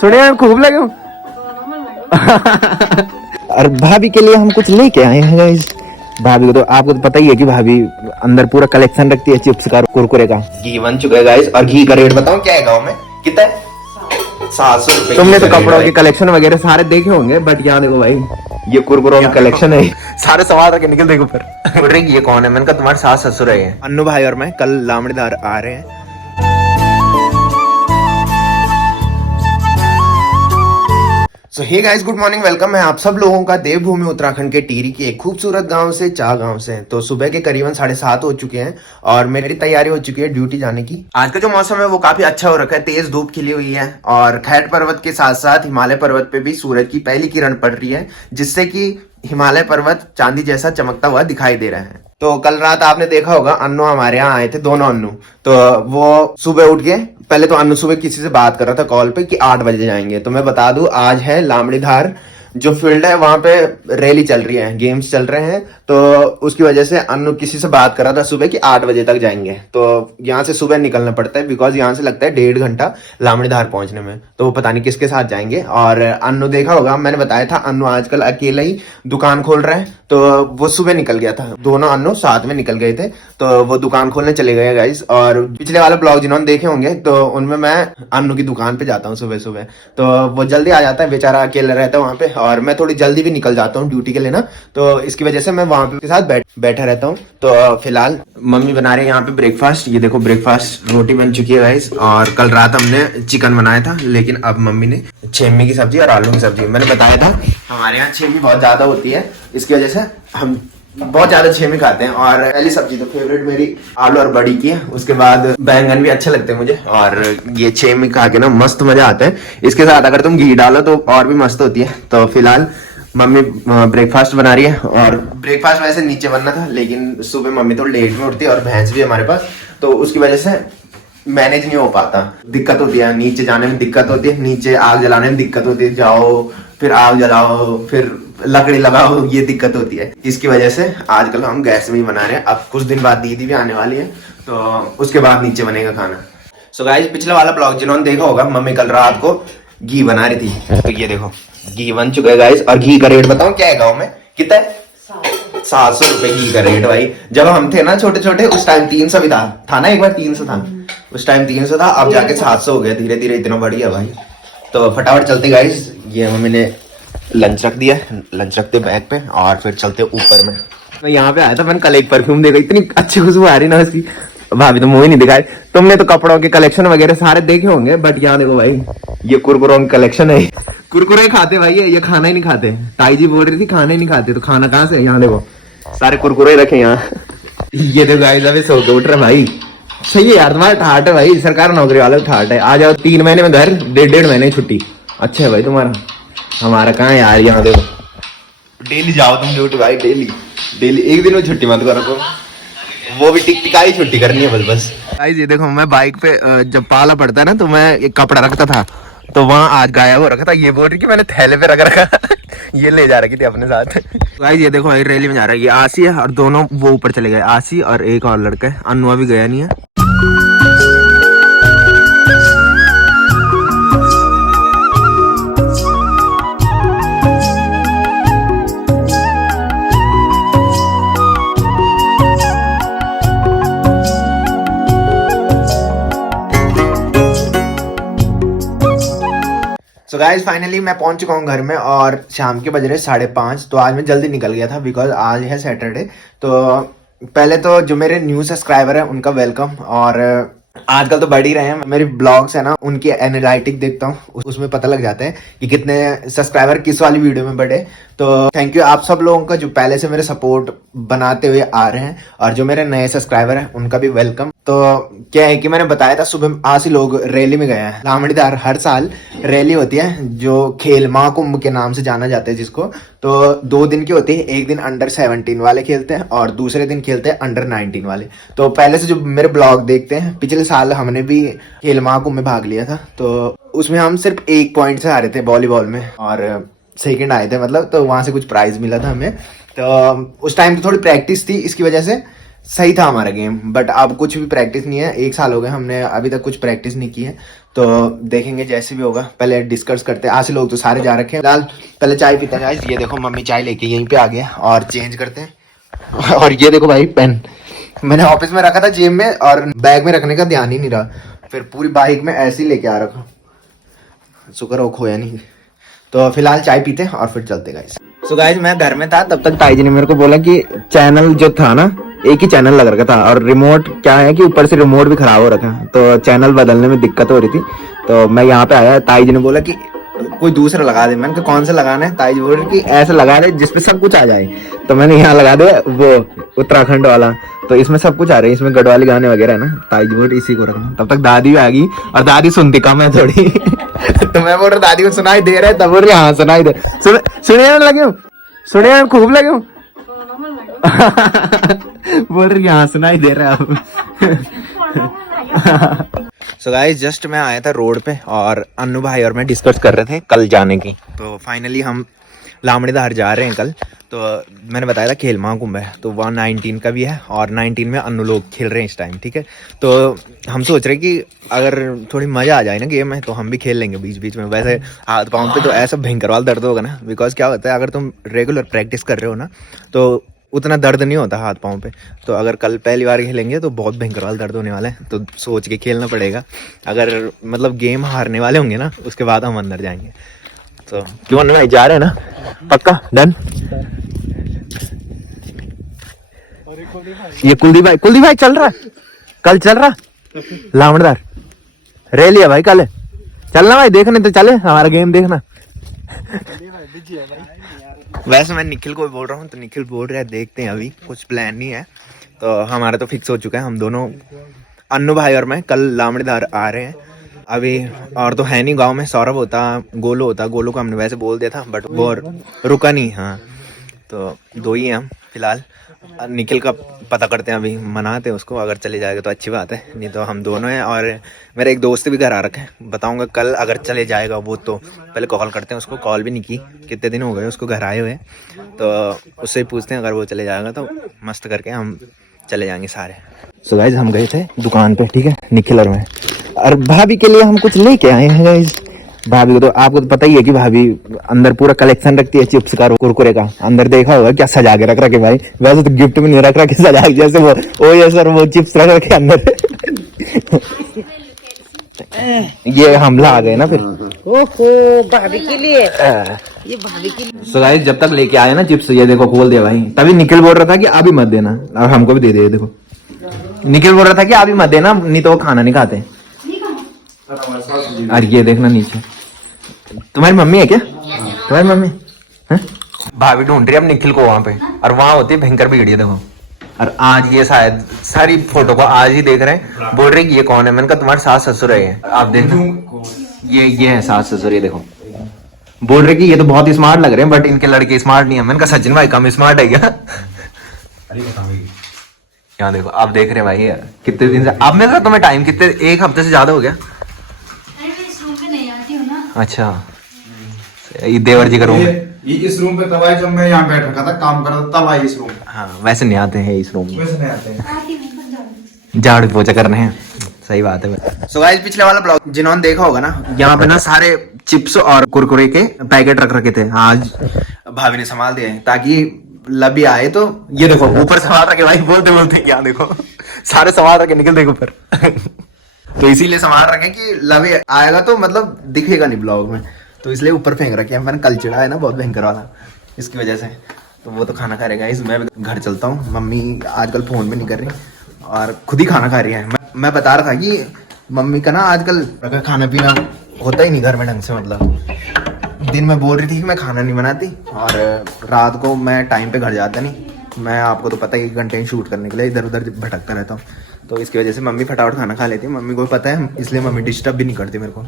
सुने हैं खूब लगे हो। और भाभी के लिए हम कुछ लेके आए हैं गाइस। भाभी को तो आपको तो पता ही है कि भाभी अंदर पूरा कलेक्शन रखती है चिप्स का, कुरकुरे का। घी बन चुका है गाइस। और घी का रेट बताऊं क्या है गाँव में कितना है? 700 रुपए। तुमने तो कपड़ों के कलेक्शन वगैरह सारे देखे होंगे, बट यहाँ देखो भाई ये कुरकुरों का कलेक्शन है। सारे सवाल रखे निकल देखो फिर। बोल रही ये कौन है? मैंने कहा तुम्हारे सास ससुर है। अन्नू भाई और मैं कल लामड़ीधार आ रहे हैं। So hey guys, good morning, welcome है आप सब लोगों का देवभूमि उत्तराखंड के टिहरी के एक खूबसूरत गांव से, चा गांव से। तो सुबह के करीबन 7:30 हो चुके हैं और मेरी तैयारी हो चुकी है ड्यूटी जाने की। आज का जो मौसम है वो काफी अच्छा हो रखा है, तेज धूप खिली हुई है और खैट पर्वत के साथ साथ हिमालय पर्वत पे भी सूरज की पहली किरण पड़ रही है, जिससे कि हिमालय पर्वत चांदी जैसा चमकता हुआ दिखाई दे रहा है। तो कल रात आपने देखा होगा अन्नू हमारे यहाँ आए थे, दोनों अन्नू। तो वो सुबह उठ के पहले तो अन्नू सुबह किसी से बात कर रहा था कॉल पे कि 8 बजे जाएंगे। तो मैं बता दूं आज है लामड़ीधार जो फील्ड है वहां पे रैली चल रही है, गेम्स चल रहे हैं। तो उसकी वजह से अन्नू किसी से बात कर रहा था सुबह कि 8 बजे तक जाएंगे। तो यहाँ से सुबह निकलना पड़ता है बिकॉज यहाँ से लगता है 1.5 घंटा लामड़ीधार पहुंचने में। तो वो पता नहीं किसके साथ जाएंगे। और अन्नू देखा होगा, मैंने बताया था अन्नू आजकल अकेला ही दुकान खोल रहा है। तो वो सुबह निकल गया था, दोनों अन्नू साथ में निकल गए थे। तो वो दुकान खोलने चले गए गाइस। और पिछले वाले ब्लॉग जिन्होंने देखे होंगे तो उनमें मैं अन्नू की दुकान पे जाता हूँ सुबह सुबह। तो वो जल्दी आ जाता है, बेचारा अकेला रहता है वहां पे। और मैं थोड़ी जल्दी भी निकल जाता हूँ ड्यूटी के लिए ना, तो इसकी वजह से मैं वहां पे के साथ बैठा रहता हूँ। तो फिलहाल मम्मी बना रही है यहाँ पे ब्रेकफास्ट। ये देखो ब्रेकफास्ट रोटी बन चुकी है गाइस। और कल रात हमने चिकन बनाया था, लेकिन अब मम्मी ने छेमी की सब्जी और आलू की सब्जी। मैंने बताया था हमारे यहाँ छेमी बहुत ज्यादा होती है, इसकी वजह से हम बहुत ज्यादा छेमी खाते हैं। और पहली सब्जी तो फेवरेट मेरी आलू और बड़ी की है, उसके बाद बैंगन भी अच्छे लगते हैं मुझे। और ये छेमी खा के ना मस्त मजा आता है। इसके साथ अगर तुम घी डालो तो और भी मस्त होती है। तो फिलहाल मम्मी ब्रेकफास्ट बना रही है। और ब्रेकफास्ट वैसे नीचे बनना था, लेकिन सुबह मम्मी तो लेट में उठती है और भैंस भी हमारे पास, तो उसकी वजह से मैनेज नहीं हो पाता। दिक्कत होती है, नीचे जाने में दिक्कत होती है, नीचे आग जलाने में दिक्कत होती है। जाओ फिर आग जलाओ फिर लकड़ी लगाओ, ये दिक्कत होती है। इसकी वजह से आजकल हम गैस में ही बना रहे हैं। अब कुछ दिन बाद दीदी भी आने वाली है, तो उसके बाद नीचे बनेगा खाना। सो गाइस, पिछले वाला ब्लॉग जिन्होंने देखा होगा, मम्मी कल रात को घी बना रही थी। तो ये देखो घी बन चुका है गाइस। और घी का रेट बताऊं क्या है गाँव में कितना है? 700 रुपए घी का रेट भाई। जब हम थे ना छोटे छोटे उस टाइम 300 भी था ना, एक बार 300 था उस टाइम, 300 था, अब जाके 700 हो गया। धीरे धीरे इतना बढ़ गया भाई। तो फटाफट चलते गाइस, ये मम्मी ने लंच रख दिया, लंच रखते बैग पे और फिर चलते ऊपर में। मैं यहाँ पे आया था, मैंने कल एक परफ्यूम देखा, इतनी अच्छी खुशबू आ रही ना उसकी। भाभी तो मुंह ही नहीं दिखाए। तुमने तो कपड़ों के कलेक्शन वगैरह सारे देखे होंगे, बट यहाँ देखो भाई ये कुरकुरों की कलेक्शन है। कुरकुरे खाते भाई, ये खाना ही नहीं खाते। ताई जी बोल रही थी खाना ही नहीं खाते, तो खाना कहाँ से? यहाँ देखो सारे कुरकुरे रखे यहाँ। ये देखो गाइस अभी सो के उठ रहे भाई। सही है यार, तुम्हारा ठाट है भाई, सरकार नौकरी वाला ठाट है। आ जाओ 3 महीने में घर, 1.5 महीने छुट्टी। अच्छा है भाई तुम्हारा, हमारा कहाँ यार। यहाँ देखो डेली जाओ तुम ड्यूटी भाई, डेली डेली, एक दिन में छुट्टी मत करो तुम, वो भी टिक टिकाई छुट्टी करनी है बस। गाइस ये देखो, मैं बाइक पे जब पाला पड़ता है ना, तो मैं एक कपड़ा रखता था, तो वहां आज गायब हो रखा था। ये बोल रही कि मैंने थैले पे रख रखा। ये ले जा रखी थी अपने साथ। गाइस ये देखो रैली में जा रहा है, ये आसी है और दोनों वो ऊपर चले गए, आसी और एक और लड़का है। अन्नुआ भी गया नहीं है। सो गाइज फाइनली मैं पहुंच चुका हूँ घर में और शाम के बज रहे 5:30। तो आज मैं जल्दी निकल गया था बिकॉज आज है सैटरडे। तो पहले तो जो मेरे न्यू सब्सक्राइबर हैं उनका वेलकम। और आजकल तो बढ़ ही रहे हैं, मेरे ब्लॉग्स है ना उनकी एनालिटिक देखता हूँ, उसमें पता लग जाता है कि कितने सब्सक्राइबर किस वाली वीडियो में बढ़े। तो थैंक यू आप सब लोगों का जो पहले से मेरे सपोर्ट बनाते हुए आ रहे हैं, और जो मेरे नए सब्सक्राइबर हैं उनका भी वेलकम। तो क्या है कि मैंने बताया था सुबह आज ही लोग रैली में गए हैं। लामड़ीधार हर साल रैली होती है जो खेल महाकुंभ के नाम से जाना जाता है जिसको। तो 2 दिन की होती है, एक दिन अंडर-17 वाले खेलते हैं और दूसरे दिन खेलते हैं अंडर-19 वाले। तो पहले से जो मेरे ब्लॉग देखते हैं, पिछले साल हमने भी खेल महाकुंभ में भाग लिया था, तो उसमें हम सिर्फ 1 पॉइंट से हारे थे वॉलीबॉल में और सेकंड आए थे मतलब। तो वहां से कुछ प्राइज मिला था हमें। तो उस टाइम तो थोड़ी प्रैक्टिस थी, इसकी वजह से सही था हमारा गेम। बट अब कुछ भी प्रैक्टिस नहीं है, 1 साल हो गए हमने अभी तक कुछ प्रैक्टिस नहीं की है। तो देखेंगे जैसे भी होगा, पहले डिस्कस करते हैं। आज लोग तो सारे जा रखे हैं फिलहाल, पहले चाय पीते हैं गाइस। ये देखो मम्मी चाय लेके यहीं पे आ गए और चेंज करते हैं। और ये देखो भाई पेन मैंने ऑफिस में रखा था जेब में, और बैग में रखने का ध्यान ही नहीं रहा, फिर पूरी बाइक में ऐसे ही लेके आ रखा, शुक्र हो खोया नहीं। तो फिलहाल चाय पीते हैं और फिर चलते गाइस। सो गाइस मैं घर में था तब तक ताई जी ने मेरे को बोला कि चैनल जो था ना, एक ही चैनल लग रखा था, और रिमोट क्या है कि ऊपर से रिमोट भी खराब हो रखा है, तो चैनल बदलने में दिक्कत हो रही थी। तो मैं यहाँ पे आया, ताई जी ने बोला कि कोई दूसरा लगा दे। मैंने कहा कौन सा लगाना है? ताई जी बोल रही कि ऐसा लगा दे जिसपे सब कुछ आ जाए। तो मैंने यहाँ लगा दिया वो उत्तराखंड वाला, तो इसमें सब कुछ आ रहा है, इसमें गढ़वाली गाने वगैरह है ना। ताई जी बोल रही इसी को रखना। तब तक दादी भी आ गई, और दादी सुनती कम है थोड़ी। तो मैं बोल रहा दादी को सुनाई दे रहा है, तब बोल रही हाँ सुनाई दे। सुने लगे हूँ, सुने खूब लगे हूँ। बोल रही हाँ सुनाई दे रहा है। सो गाइस जस्ट मैं आया था रोड पे, और अन्नू भाई और मैं डिस्कस कर रहे थे कल जाने की। तो फाइनली हम लामड़ीधार जा रहे हैं कल। तो मैंने बताया था खेल महाकुंभ है, तो वहाँ 19 का भी है, और 19 में अन्नू लोग खेल रहे हैं इस टाइम, ठीक है। तो हम सोच रहे कि अगर थोड़ी मज़ा आ जाए ना गेम में, तो हम भी खेल लेंगे बीच बीच में। वैसे हाथ पाँव पे तो ऐसा भयंकर वाला दर्द होगा ना, बिकॉज क्या होता है अगर तुम रेगुलर प्रैक्टिस कर रहे हो ना, तो उतना दर्द नहीं होता हाथ पाँव पे। तो अगर कल पहली बार खेलेंगे तो बहुत भयंकर वाला दर्द होने वाला है, तो सोच के खेलना पड़ेगा। अगर मतलब गेम हारने वाले होंगे ना, उसके बाद हम अंदर जाएंगे। तो क्यों भाई जा रहे हैं ना, पक्का डन। ये कुलदीप भाई चल रहा, कल चल रहा लामड़दार रे लिया भाई, कल चलना भाई, देखने तो चले हमारा गेम देखना। वैसे मैं निखिल को बोल रहा हूँ, तो निखिल बोल रहा है देखते हैं, अभी कुछ प्लान नहीं है। तो हमारा तो फिक्स हो चुका है, हम दोनों अन्नू भाई और मैं कल लामड़ीधार आ रहे हैं। अभी और तो है नहीं गांव में, सौरभ होता, गोलू होता। गोलू को हमने वैसे बोल दिया था, बट वो रुका नहीं। हाँ तो दो ही हैं हम फिलहाल। निखिल का पता करते हैं, अभी मनाते हैं उसको, अगर चले जाएगा तो अच्छी बात है, नहीं तो हम दोनों हैं। और मेरा एक दोस्त भी घर आ रखा है, बताऊंगा कल अगर चले जाएगा वो, तो पहले कॉल करते हैं उसको। कॉल भी नहीं की, कितने दिन हो गए उसको घर आए हुए, तो उससे ही पूछते हैं। अगर वो चले जाएगा तो मस्त करके हम चले जाएंगे सारे। सो गाइस हम गए थे दुकान पे, ठीक है, निखिल और मैं, और भाभी के लिए हम कुछ लेके आए हैं गाइस। भाभी को तो आपको तो पता ही है कि भाभी अंदर पूरा कलेक्शन रखती है चिप्स का, कुरकुरे का। अंदर देखा होगा क्या सजा के रख रखे भाई, वैसे तो गिफ्ट में नहीं रख रखे, सजा के जैसे वो ये सर वो चिप्स रख रखे अंदर। ये हमला आ गए ना फिर। ओहो भाभी के लिए, ये भाभी के लिए। सो गाइस जब तक लेके आए ना चिप्स, ये देखो खोल दिया भाई। तभी निखिल बोल रहा था कि अभी मत देना, और हमको भी दे दे। देखो निखिल बोल रहा था कि अभी मत देना, नहीं तो वो खाना नहीं खाते। और ये देखना नीचे, तुम्हारी मम्मी है क्या? तुम्हारी मम्मी है? भाभी ढूंढ रही है अब निखिल को वहां पे, और वहां होती है भयंकर भीड़। देखो, और आज ये शायद सारी फोटो को आज ही देख रहे हैं। बोल रहे कि ये कौन है? मैंने कहा तुम्हारे सास ससुर है। आप देखो ये है सास ससुर, ये देखो। बोल रहे कि ये तो बहुत स्मार्ट लग रहे हैं, बट इनके लड़के स्मार्ट नहीं है। मैंने कहा सचिन भाई कम स्मार्ट है क्या? यहाँ देखो, आप देख रहे हैं भाई कितने दिन से आप मेरे साथ, तुम्हें टाइम कितने, एक हफ्ते से ज्यादा हो गया। अच्छा, ये देवर जी का रूम है। ये इस रूम पे तब आए जब मैं यहाँ बैठ रखा था, काम कर रहा था, तब आए इस रूम। हाँ वैसे नहीं आते हैं इस रूम में, वैसे नहीं आते हैं, झाड़ू पोछा कर रहे हैं। सही बात है। सो गाइस पिछले वाला ब्लॉग जिन्होंने देखा होगा ना, यहाँ पे ना सारे चिप्स और कुरकुरे के पैकेट रख रखे थे। आज भाभी ने संभाल दिए हैं, ताकि लबी आए तो ये देखो ऊपर संभाल रखे भाई। बोलते बोलते क्या देखो, सारे संभाल रखे, निकल देखो ऊपर। तो इसीलिए संभाल रखे कि लवी आएगा तो मतलब दिखेगा नहीं ब्लॉग में, तो इसलिए ऊपर फेंक रखे हैं। मैंने कल चिड़ा है ना बहुत भयंकर वाला, इसकी वजह से। तो वो तो खाना खा रहेगा। इस मैं घर चलता हूँ। मम्मी आजकल फोन भी नहीं कर रही और खुद ही खाना खा रही है। मैं बता रहा था कि मम्मी का ना आजकल खाना पीना होता ही नहीं घर में ढंग से। मतलब दिन में बोल रही थी कि मैं खाना नहीं बनाती, और रात को मैं टाइम पे घर जाता नहीं। मैं आपको तो पता ही कंटेंट शूट करने के लिए इधर उधर भटकता रहता हूँ, तो इसकी वजह से मम्मी फटाफट खाना खा लेती है। मम्मी को पता है, इसलिए मम्मी डिस्टर्ब भी नहीं करती मेरे को।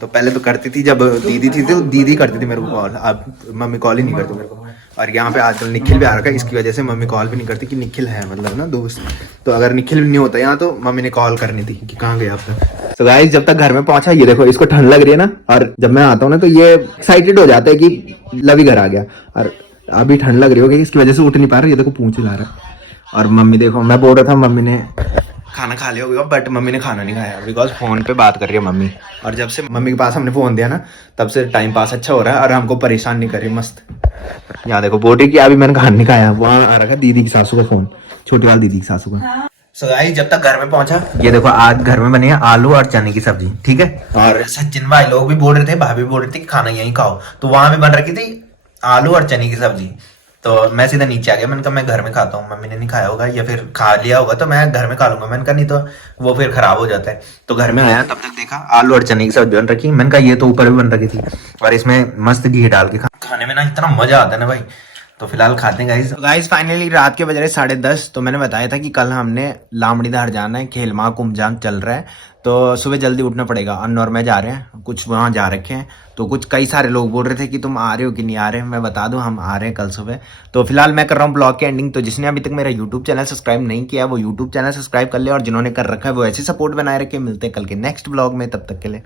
तो पहले तो करती थी, जब दीदी थी तो दीदी करती थी मेरे को कॉल, अब मम्मी कॉल ही नहीं करती मेरे को। और यहाँ पे आजकल निखिल भी आ रखा है, इसकी वजह से मम्मी कॉल भी नहीं करती कि निखिल है मतलब ना दोस्त। तो अगर निखिल नहीं होता यहाँ तो मम्मी ने कॉल करनी थी कि कहाँ गया अब तक। तो गाइस जब तक घर में पहुंचा, ये देखो इसको ठंड लग रही है ना, और जब मैं आता हूँ ना तो ये एक्साइटेड हो जाता है कि लवी घर आ गया। और अभी ठंड लग रही होगी, इसकी वजह से उठ नहीं पा रहा। ये देखो पूंछ हिला रहा है। और मम्मी देखो, मैं बोल रहा था मम्मी ने खाना खा लिया होगा, बट मम्मी ने खाना नहीं खाया बिकॉज फोन पे बात कर रही है मम्मी। और जब से मम्मी के पास हमने फोन दिया ना, तब से टाइम पास अच्छा हो रहा है और हमको परेशान नहीं कर रही। मस्त। यहाँ देखो बोटी की, अभी मैंने खाना नहीं खाया, वहाँ आ रखा दीदी की सासू का फोन, छोटी वाली दीदी की सासू का। सो गाइस जब तक घर में पहुंचा, ये देखो आज घर में बनी है आलू और चने की सब्जी, ठीक है। और सचिन भाई लोग भी बोल रहे थे, भाभी बोल रही थी कि खाना यहीं खाओ, तो वहां भी बन रखी थी आलू और चने की सब्जी। तो मैं सीधा नीचे आ गया, मैंने कहा मैं घर में खाता हूँ, मम्मी ने नहीं खाया होगा या फिर खा लिया होगा तो मैं घर में खा लूंगा। मैंने कहा नहीं तो वो फिर खराब हो जाता है। तो घर में आया तब तक देखा आलू और चने की सब्जी बन रखी। मैंने कहा ये तो ऊपर भी बन रखी थी, और इसमें मस्त घी डाल के खाने में ना इतना मजा आता है ना भाई। तो फिलहाल खाते हैं गाइस। गाइस फाइनली रात के बज रहे 10:30। तो मैंने बताया था कि कल हमने लामड़ीधार जाना है, खेल महाकुंभ चल रहा है, तो सुबह जल्दी उठना पड़ेगा। अन्न और मैं जा रहे हैं, कुछ वहाँ जा रखे हैं। तो कुछ कई सारे लोग बोल रहे थे कि तुम आ रहे हो कि नहीं आ रहे। मैं बता दूं हम आ रहे हैं कल सुबह। तो फिलहाल मैं कर रहा हूँ ब्लॉग की एंडिंग। तो जिसने अभी तक मेरा यूट्यूब चैनल सब्सक्राइब नहीं किया वो यूट्यूब चैनल सब्सक्राइब कर ले, और जिन्होंने कर रखा है वो ऐसे सपोर्ट बनाए रखे। मिलते हैं कल के नेक्स्ट ब्लॉग में, तब तक के लिए।